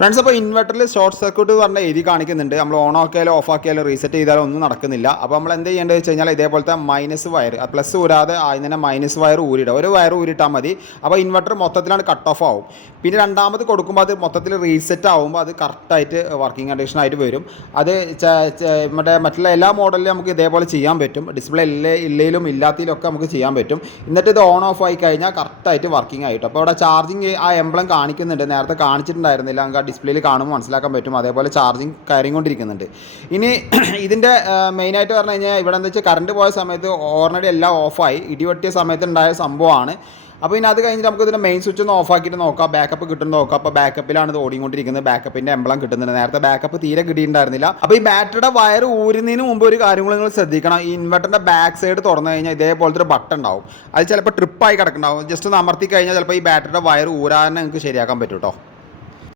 Friends, അപ്പോൾ ഇൻവെർട്ടറിൽ short circuit എന്ന് പറഞ്ഞാൽ എഴുതി കാണിക്കുന്നുണ്ട്. നമ്മൾ ഓൺ ആക്കിയാലോ ഓഫ് ആക്കിയാലോ റീസെറ്റ് ചെയ്താലോ ഒന്നും നടക്കുന്നില്ല. അപ്പോൾ നമ്മൾ എന്ത് ചെയ്യേണ്ടത് വെച്ച് കഴിഞ്ഞാൽ ഇതേപോലത്തെ മൈനസ് വയർ, പ്ലസ് ഊരാതെ ആദ്യം തന്നെ മൈനസ് വയർ ഊരിടുക. ഒരു വയർ ഊരിട്ടാൽ മതി. അപ്പോൾ ഇൻവെർട്ടർ മൊത്തത്തിലാണ് കട്ട് ഓഫ് ആവും. പിന്നെ രണ്ടാമത് കൊടുക്കുമ്പോൾ അത് മൊത്തത്തിൽ റീസെറ്റ് ആകുമ്പോൾ അത് കറക്റ്റായിട്ട് വർക്കിംഗ് കണ്ടീഷനായിട്ട് വരും. അത് മറ്റുള്ള എല്ലാ മോഡലിലും നമുക്ക് ഇതേപോലെ ചെയ്യാൻ പറ്റും. ഡിസ്പ്ലേ ഇല്ലയിലും ഇല്ലാത്തതിലൊക്കെ നമുക്ക് ചെയ്യാൻ പറ്റും. എന്നിട്ട് ഇത് ഓൺ ഓഫ് ആയി കഴിഞ്ഞാൽ കറക്റ്റായിട്ട് വർക്കിംഗ് ആയിട്ട്. അപ്പോൾ അവിടെ ചാർജിങ് ആ എംബ്ലം കാണിക്കുന്നുണ്ട്, നേരത്തെ കാണിച്ചിട്ടുണ്ടായിരുന്നില്ല. നമുക്ക് ആ ഡിസ്പ്ലേയിൽ കാണുമ്പോൾ മനസ്സിലാക്കാൻ പറ്റും. അതേപോലെ ചാർജിങ് കയറിക്കൊണ്ടിരിക്കുന്നുണ്ട്. ഇനി ഇതിൻ്റെ മെയിനായിട്ട് പറഞ്ഞു കഴിഞ്ഞാൽ ഇവിടെ എന്താ വെച്ചാൽ കറണ്ട് പോയ സമയത്ത് ഓൾറെഡി എല്ലാം ഓഫായി, ഇടിവെട്ടിയ സമയത്ത് ഉണ്ടായ സംഭവമാണ്. അപ്പോൾ ഇനി അത് കഴിഞ്ഞിട്ട് നമുക്ക് ഇതിൻ്റെ മെയിൻ സ്വിച്ച് ഒന്ന് ഓഫ് ആക്കിയിട്ട് നോക്കാം, ബാക്കപ്പ് കിട്ടുന്നത് നോക്കാം. അപ്പോൾ ബാക്കപ്പിലാണ് ഇത് ഓടിക്കൊണ്ടിരിക്കുന്നത്, ബാക്കപ്പിൻ്റെ എംബ്ലം കിട്ടുന്നുണ്ട്. നേരത്തെ ബാക്കപ്പ് തീരെ കിട്ടിയിട്ടുണ്ടായിരുന്നില്ല. അപ്പോൾ ഈ ബാറ്ററിയുടെ വയർ ഊരുന്നതിന് മുമ്പ് ഒരു കാര്യങ്ങൾ നിങ്ങൾ ശ്രദ്ധിക്കണം. ഈ ഇൻവെർട്ടറിൻ്റെ ബാക്ക് സൈഡ് തുറന്നു കഴിഞ്ഞാൽ ഇതേപോലത്തെ ഒരു ബട്ടൺ ഉണ്ടാവും. അത് ചിലപ്പോൾ ട്രിപ്പായി കിടക്കുന്നുണ്ടാവും. ജസ്റ്റ് ഒന്ന് അമർത്തി കഴിഞ്ഞാൽ ചിലപ്പോൾ ഈ ബാറ്ററിയുടെ വയർ ഊരാൻ നിങ്ങൾക്ക് ശരിയാക്കാൻ പറ്റും കേട്ടോ.